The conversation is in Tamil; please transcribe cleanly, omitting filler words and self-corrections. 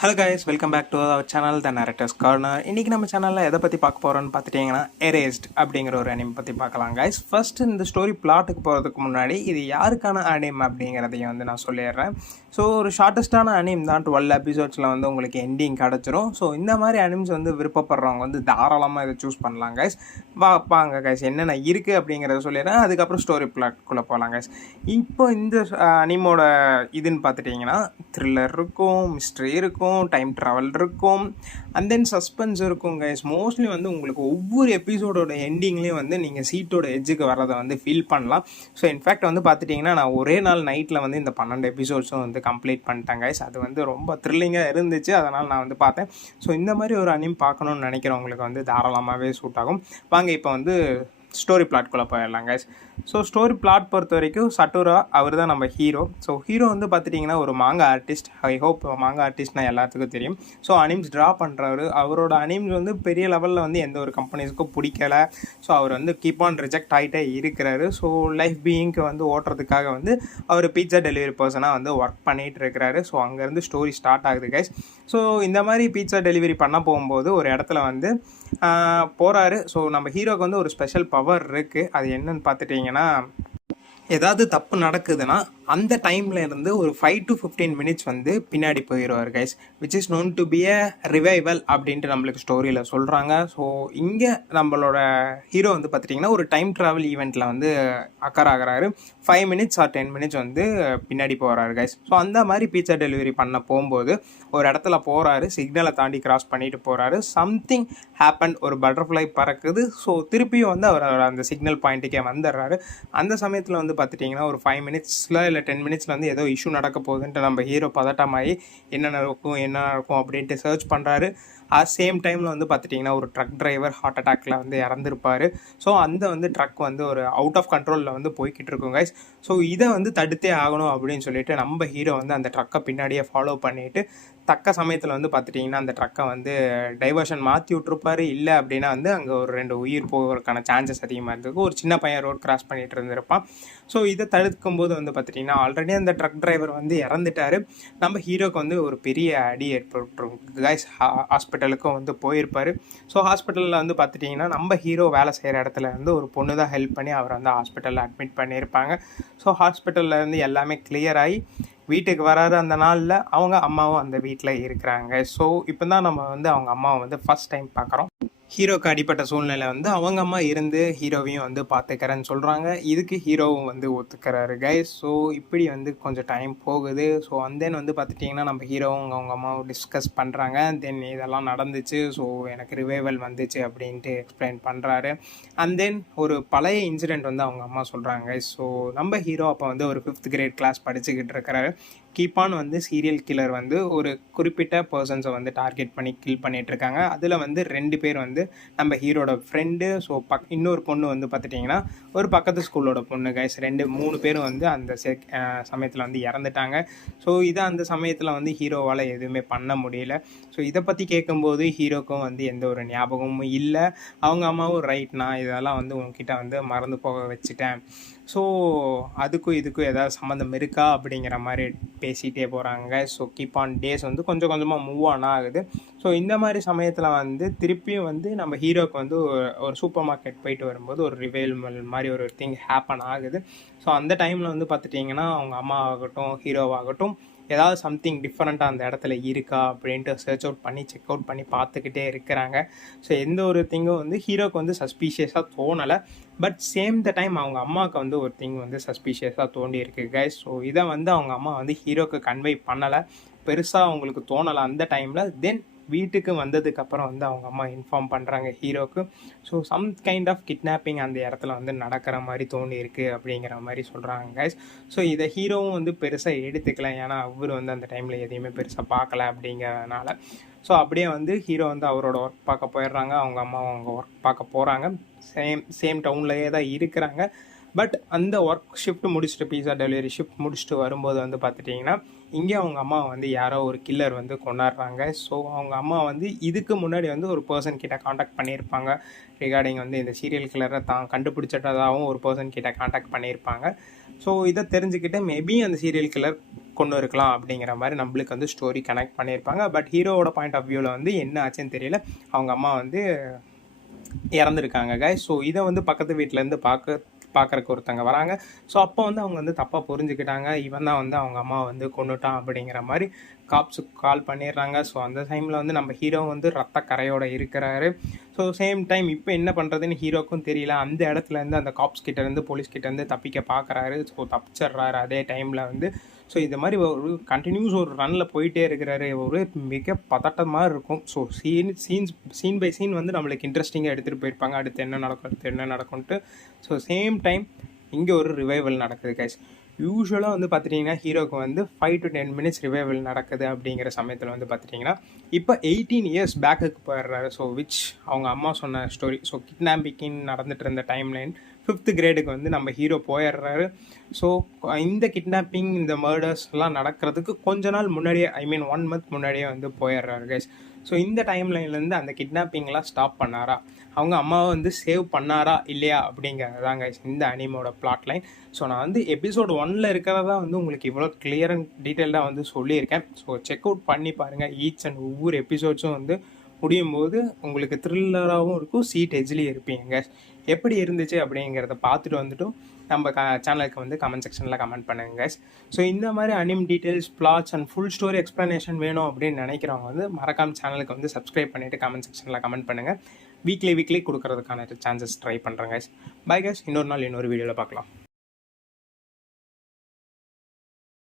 Hello guys, welcome back to our channel the narrators corner. இன்றைக்கி நம்ம சேனலில் எதை பற்றி பார்க்க போகிறோன்னு பார்த்துட்டிங்கன்னா எரேஸ்ட் அப்படிங்கிற ஒரு அனிம் பற்றி பார்க்கலாம் கைஸ். ஃபர்ஸ்ட் இந்த ஸ்டோரி பிளாட்டுக்கு போகிறதுக்கு முன்னாடி இது யாருக்கான அனிம் அப்படிங்கிறதையும் வந்து நான் சொல்லிடுறேன். ஸோ ஒரு ஷார்ட்டஸ்டான அனிம் தான், 12 எபிசோட்ஸில் வந்து உங்களுக்கு எண்டிங் கிடச்சிரும். ஸோ இந்த மாதிரி அனிம்ஸ் வந்து விருப்பப்படுறவங்க வந்து தாராளமாக இதை சூஸ் பண்ணலாம் கைஸ். வாங்க கைஸ், என்னென்ன இருக்குது அப்படிங்கிறத சொல்லிடுறேன், அதுக்கப்புறம் ஸ்டோரி பிளாட்குள்ளே போகலாம் கைஸ். இப்போ இந்த அனிமோட இதுன்னு பார்த்துட்டிங்கன்னா த்ரில்லர் இருக்கும், மிஸ்ட்ரி இருக்கும், டைம் ட்ராவல் இருக்கும், அண்ட் தென் சஸ்பென்ஸ் இருக்கும் கைஸ். மோஸ்ட்லி வந்து உங்களுக்கு ஒவ்வொரு எபிசோடோட எண்டிங்லேயும் வந்து நீங்கள் சீட்டோட எட்ஜுக்கு வரதை வந்து ஃபீல் பண்ணலாம். ஸோ இன்ஃபேக்ட் வந்து பார்த்துட்டிங்கன்னா நான் ஒரே நாள் நைட்டில் வந்து இந்த 12 எபிசோட்ஸும் வந்து கம்ப்ளீட் பண்ணிட்டேன் கைஸ். அது வந்து ரொம்ப த்ரில்லிங்காக இருந்துச்சு, அதனால் நான் வந்து பார்த்தேன். ஸோ இந்த மாதிரி ஒரு அனிம் பார்க்கணுன்னு நினைக்கிறவங்களுக்கு வந்து தாராளமாகவே சூட் ஆகும். வாங்க இப்போ வந்து ஸ்டோரி பிளாட்குள்ளே போயிடலாம் கைஸ். ஸோ ஸ்டோரி பிளாட் பொறுத்த வரைக்கும் சட்டோரா அவர் தான் நம்ம ஹீரோ. ஸோ ஹீரோ வந்து பார்த்துட்டிங்கன்னா ஒரு மாங்கா ஆர்டிஸ்ட். ஐ ஹோப் மாங்கா ஆர்டிஸ்ட்னா எல்லாத்துக்கும் தெரியும். ஸோ அனிம்ஸ் ட்ரா பண்ணுறவர். அவரோட அனிம்ஸ் வந்து பெரிய லெவலில் வந்து எந்த ஒரு கம்பெனிஸ்க்கும் பிடிக்கலை. ஸோ அவர் வந்து கீப் ஆன் ரிஜெக்ட் ஆகிட்டே இருக்கிறாரு. ஸோ லைஃப் பீயிங்க்கு வந்து ஓட்டுறதுக்காக வந்து அவர் பீட்சா டெலிவரி பர்சனாக வந்து ஒர்க் பண்ணிகிட்டு இருக்கிறாரு. ஸோ அங்கேருந்து ஸ்டோரி ஸ்டார்ட் ஆகுது கைஸ். ஸோ இந்த மாதிரி பீட்சா டெலிவரி பண்ண போகும்போது ஒரு இடத்துல வந்து போகிறாரு. ஸோ நம்ம ஹீரோக்கு வந்து ஒரு ஸ்பெஷல் பவர் இருக்குது. அது என்னன்னு பார்த்துட்டிங்கன்னா, ஏதாவது தப்பு நடக்குதுன்னா அந்த டைமில் இருந்து ஒரு 5 to 15 மினிட்ஸ் வந்து பின்னாடி போயிடுவார் guys, which is known to be a revival அப்படின்ட்டு நம்மளுக்கு ஸ்டோரியில் சொல்கிறாங்க. ஸோ இங்கே நம்மளோட ஹீரோ வந்து பார்த்துட்டிங்கன்னா ஒரு டைம் ட்ராவல் ஈவெண்ட்டில் வந்து அக்கர் ஆகிறாரு. 5 மினிட்ஸ் ஆர் 10 மினிட்ஸ் வந்து பின்னாடி போகிறாரு கைஸ். ஸோ அந்த மாதிரி பீட்சா டெலிவரி பண்ண போகும்போது ஒரு இடத்துல போகிறாரு, சிக்னலை தாண்டி கிராஸ் பண்ணிட்டு போகிறாரு. சம்திங் ஹேப்பன், ஒரு பட்டர்ஃப்ளை பறக்குது. ஸோ திருப்பியும் வந்து அவர் அந்த சிக்னல் பாயிண்ட்டுக்கே வந்துடுறாரு. அந்த சமயத்தில் வந்து பார்த்துட்டிங்கன்னா ஒரு 5 மினிட்ஸில் இல்லை 10 மினிட்ஸில் வந்து ஏதோ இஷ்யூ நடக்க போகுதுன்ட்டு நம்ம ஹீரோ பதட்டமாகி என்ன நடக்கும் அப்படின்ட்டு சர்ச் பண்ணுறாரு. சேம் டைமில் வந்து பார்த்துட்டிங்கன்னா ஒரு ட்ரக் டிரைவர் ஹார்ட் அட்டாக்ல வந்து இறந்துருப்பார். ஸோ அந்த வந்து ட்ரக் வந்து ஒரு அவுட் ஆஃப் கண்ட்ரோலில் வந்து போய்கிட்டு இருக்கும் கைஸ். ஸோ இதை வந்து தடுத்தே ஆகணும் அப்படின்னு சொல்லிட்டு நம்ம ஹீரோ வந்து அந்த ட்ரக்கை பின்னாடியே ஃபாலோ பண்ணிவிட்டு தக்க சமயத்தில் வந்து பார்த்துட்டிங்கன்னா அந்த ட்ரக்கை வந்து டைவர்ஷன் மாற்றி விட்ருப்பாரு. இல்லை அப்படின்னா வந்து அங்கே ஒரு 2 உயிர் போகிறதுக்கான சான்சஸ் அதிகமாக இருந்திருக்கு. ஒரு சின்ன பையன் ரோட் கிராஸ் பண்ணிகிட்டு இருந்திருப்பான். ஸோ இதை தடுக்கும்போது வந்து பார்த்துட்டிங்கன்னா ஆல்ரெடி அந்த ட்ரக் டிரைவர் வந்து இறந்துட்டார். நம்ம ஹீரோக்கு வந்து ஒரு பெரிய அடி ஏற்பட்டுருக்கு கைஸ். ஹாஸ்பிட்டலுக்கும் வந்து போயிருப்பார். ஸோ ஹாஸ்பிட்டலில் வந்து பார்த்துட்டிங்கன்னா நம்ம ஹீரோ வேலை செய்கிற இடத்துல வந்து ஒரு பொண்ணு தான் ஹெல்ப் பண்ணி அவர் வந்து ஹாஸ்பிட்டலில் அட்மிட் பண்ணியிருப்பாங்க. ஸோ ஹாஸ்பிட்டலில் இருந்து எல்லாமே கிளியர் ஆகி வீட்டுக்கு வராரு. அந்த நாளில் அவங்க அம்மாவும் அந்த வீட்டில் இருக்கிறாங்க. ஸோ இப்போ தான் நம்ம வந்து அவங்க அம்மாவை வந்து ஃபஸ்ட் டைம் பார்க்குறோம். ஹீரோக்கு அடிப்பட்ட சூழ்நிலை வந்து அவங்க அம்மா இருந்து ஹீரோவையும் வந்து பார்த்துக்கிறேன்னு சொல்கிறாங்க. இதுக்கு ஹீரோவும் வந்து ஒத்துக்கிறாரு கைஸ். ஸோ இப்படி வந்து கொஞ்சம் டைம் போகுது. ஸோ அண்ட் தென் வந்து பார்த்துட்டிங்கன்னா நம்ம ஹீரோவும் அவங்க அம்மாவும் டிஸ்கஸ் பண்ணுறாங்க. தென் இதெல்லாம் நடந்துச்சு, ஸோ எனக்கு ரிவைவல் வந்துச்சு அப்படின்ட்டு எக்ஸ்பிளைன் பண்ணுறாரு. அண்ட் தென் ஒரு பழைய இன்சிடெண்ட் வந்து அவங்க அம்மா சொல்கிறாங்க. ஸோ நம்ம ஹீரோ அப்போ வந்து ஒரு 5th கிரேட் கிளாஸ் படிச்சுக்கிட்டு இருக்கிறாரு. கீப்பான் வந்து சீரியல் கில்லர் வந்து ஒரு குறிப்பிட்ட பர்சன்ஸை வந்து டார்கெட் பண்ணி கில் பண்ணிகிட்ருக்காங்க. அதில் வந்து 2 பேர் வந்து நம்ம ஹீரோட ஃப்ரெண்டு. ஸோ இன்னொரு பொண்ணு வந்து பார்த்துட்டிங்கன்னா ஒரு பக்கத்து ஸ்கூலோட பொண்ணு கைஸ். 3 பேரும் வந்து அந்த சமயத்தில் வந்து இறந்துட்டாங்க. ஸோ இதை அந்த சமயத்தில் வந்து ஹீரோவால் எதுவுமே பண்ண முடியல. ஸோ இதை பற்றி கேட்கும்போது ஹீரோக்கும் வந்து எந்த ஒரு ஞாபகமும் இல்லை. அவங்க அம்மாவும் ரைட்னா இதெல்லாம் வந்து உங்ககிட்ட வந்து மறந்து போக வச்சுட்டேன். ஸோ அதுக்கும் இதுக்கும் ஏதாவது சம்மந்தம் இருக்கா அப்படிங்கிற மாதிரி பேசிகிட்டே போகிறாங்க. ஸோ கீப் ஆன் டேஸ் வந்து கொஞ்சம் கொஞ்சமாக மூவ் ஆன் ஆகுது. ஸோ இந்த மாதிரி சமயத்தில் வந்து திருப்பியும் வந்து நம்ம ஹீரோக்கு வந்து ஒரு சூப்பர் மார்க்கெட் போயிட்டு வரும்போது ஒரு ரிவைவல் மாதிரி ஒரு திங் ஹேப்பன் ஆகுது. ஸோ அந்த டைமில் வந்து பார்த்துட்டிங்கன்னா அவங்க அம்மா ஆகட்டும் ஹீரோவாகட்டும் ஏதாவது சம்திங் டிஃப்ரெண்ட்டாக அந்த இடத்துல இருக்கா அப்படின்ட்டு சர்ச் அவுட் பண்ணி செக் அவுட் பண்ணி பார்த்துக்கிட்டே இருக்கிறாங்க. ஸோ எந்த ஒரு திங்கும் வந்து ஹீரோக்கு வந்து சஸ்பீஷியஸாக தோணலை. பட் சேம் த டைம் அவங்க அம்மாவுக்கு வந்து ஒரு திங் வந்து சஸ்பீஷியஸாக தோண்டி இருக்கு கைஸ். ஸோ இதை வந்து அவங்க அம்மா வந்து ஹீரோக்கு கன்வே பண்ணலை, பெருசாக அவங்களுக்கு தோணலை அந்த டைமில். தென் வீட்டுக்கு வந்ததுக்கப்புறம் வந்து அவங்க அம்மா இன்ஃபார்ம் பண்ணுறாங்க ஹீரோக்கு. So some kind of kidnapping அந்த இடத்துல வந்து நடக்கிற மாதிரி தோணி இருக்குது அப்படிங்கிற மாதிரி சொல்கிறாங்க கைஸ். ஸோ இதை ஹீரோவும் வந்து பெருசாக எடுத்துக்கலாம், ஏன்னா அவர் வந்து அந்த டைமில் எதையுமே பெருசாக பார்க்கல அப்படிங்கிறதுனால. ஸோ அப்படியே வந்து ஹீரோ வந்து அவரோட ஒர்க் பார்க்க போயிடுறாங்க, அவங்க அம்மாவும் அவங்க ஒர்க் பார்க்க போகிறாங்க. சேம் டவுன்லேயே தான் இருக்கிறாங்க. பட் அந்த ஒர்க் ஷிஃப்ட் முடிச்சுட்டு பீஸா டெலிவரி ஷிஃப்ட் முடிச்சுட்டு வரும்போது வந்து பார்த்துட்டிங்கன்னா இங்கே அவங்க அம்மா வந்து யாரோ ஒரு கில்லர் வந்து கொண்டாடுறாங்க. ஸோ அவங்க அம்மா வந்து இதுக்கு முன்னாடி வந்து ஒரு பர்சன் கிட்ட காண்டாக்ட் பண்ணியிருப்பாங்க ரிகார்டிங் வந்து இந்த சீரியல் கில்லரை தான் கண்டுபிடிச்சிட்டதாகவும் ஒரு பர்சன் கிட்ட காண்டாக்ட் பண்ணியிருப்பாங்க. ஸோ இதை தெரிஞ்சுக்கிட்டு மேபி அந்த சீரியல் கில்லர் கொண்டு இருக்கலாம் அப்படிங்கிற மாதிரி நம்மளுக்கு வந்து ஸ்டோரி கனெக்ட் பண்ணியிருப்பாங்க. பட் ஹீரோவோட பாயிண்ட் ஆஃப் வியூவில் வந்து என்ன ஆச்சுன்னு தெரியல, அவங்க அம்மா வந்து இறந்துருக்காங்க கைஸ். ஸோ இதை வந்து பக்கத்து வீட்டிலேருந்து பார்க்குறக்கு ஒருத்தங்க வராங்க. ஸோ அப்போ வந்து அவங்க வந்து தப்பாக புரிஞ்சுக்கிட்டாங்க, இவன் தான் வந்து அவங்க அம்மா வந்து கொண்டுட்டான் அப்படிங்கிற மாதிரி காப்ஸுக்கு கால் பண்ணிடுறாங்க. ஸோ அந்த டைமில் வந்து நம்ம ஹீரோ வந்து ரத்த கரையோடு இருக்கிறாரு. ஸோ சேம் டைம் இப்போ என்ன பண்ணுறதுன்னு ஹீரோக்கும் தெரியல. அந்த இடத்துலேருந்து அந்த காப்ஸ் கிட்டேருந்து போலீஸ் கிட்டேருந்து தப்பிக்க பார்க்குறாரு. ஸோ தப்பிச்சிட்றாரு அதே டைமில் வந்து. ஸோ இது மாதிரி ஒரு கண்டினியூஸ் ஒரு ரனில் போயிட்டே இருக்கிறாரு. ஒரு மிக பதட்டமாக இருக்கும். ஸோ சீன் பை சீன் வந்து நம்மளுக்கு இன்ட்ரெஸ்டிங்காக எடுத்துகிட்டு போயிருப்பாங்க, அடுத்து என்ன நடக்கும்ட்டு. ஸோ சேம் டைம் இங்கே ஒரு ரிவைவல் நடக்குது கைஸ். யூஸ்வலாக வந்து பார்த்துட்டிங்கன்னா ஹீரோக்கு வந்து 5 to 10 minutes ரிவைவல் நடக்குது. அப்படிங்கிற சமயத்தில் வந்து பார்த்துட்டிங்கன்னா இப்போ 18 years பேக்குக்கு போயிடுறாரு. ஸோ அவங்க அம்மா சொன்ன ஸ்டோரி. ஸோ கிட்னாப்பிங் நடந்துட்டு இருந்த டைம்லைன் 5th கிரேடுக்கு வந்து நம்ம ஹீரோ போயிடுறாரு. ஸோ இந்த கிட்னாப்பிங் இந்த மர்டர்ஸ்லாம் நடக்கிறதுக்கு கொஞ்ச நாள் முன்னாடியே, ஐ மீன் 1 month முன்னாடியே வந்து போயிடுறாரு கைஸ். ஸோ இந்த டைம்லைன்லேருந்து அந்த கிட்னாப்பிங்லாம் ஸ்டாப் பண்ணாரா, அவங்க அம்மாவை வந்து சேவ் பண்ணாரா இல்லையா அப்படிங்கிறது தான் கைஸ் இந்த அனிமோட பிளாட் லைன். ஸோ நான் வந்து எபிசோட் 1 இருக்கிறதா வந்து உங்களுக்கு இவ்வளோ கிளியர் அண்ட் டீட்டெயில்டாக வந்து சொல்லியிருக்கேன். ஸோ செக் அவுட் பண்ணி பாருங்கள். ஈச் அண்ட் ஒவ்வொரு எபிசோட்ஸும் வந்து முடியும் போது உங்களுக்கு த்ரில்லராகவும் இருக்கும், சீட் எஜ்லேயும் இருப்பீங்க. எப்படி இருந்துச்சு அப்படிங்கிறத பார்த்துட்டு வந்துட்டும் நம்ம சேனலுக்கு வந்து கமெண்ட் செக்ஷனில் கமெண்ட் பண்ணுங்க கைஸ். ஸோ இந்த மாதிரி anime details, plots and full story explanation வேணும் அப்படின்னு நினைக்கிறவங்க வந்து மறக்காம சேனலுக்கு வந்து சப்ஸ்கிரைப் பண்ணிவிட்டு கமெண்ட் செக்ஷனில் கமெண்ட் பண்ணுங்கள். வீக்லி கொடுக்கறதுக்கான சான்சஸ் ட்ரை பண்ணுறேன் கைஸ். பை கைஸ், இன்னொரு நாள் இன்னொரு வீடியோவில் பார்க்கலாம்.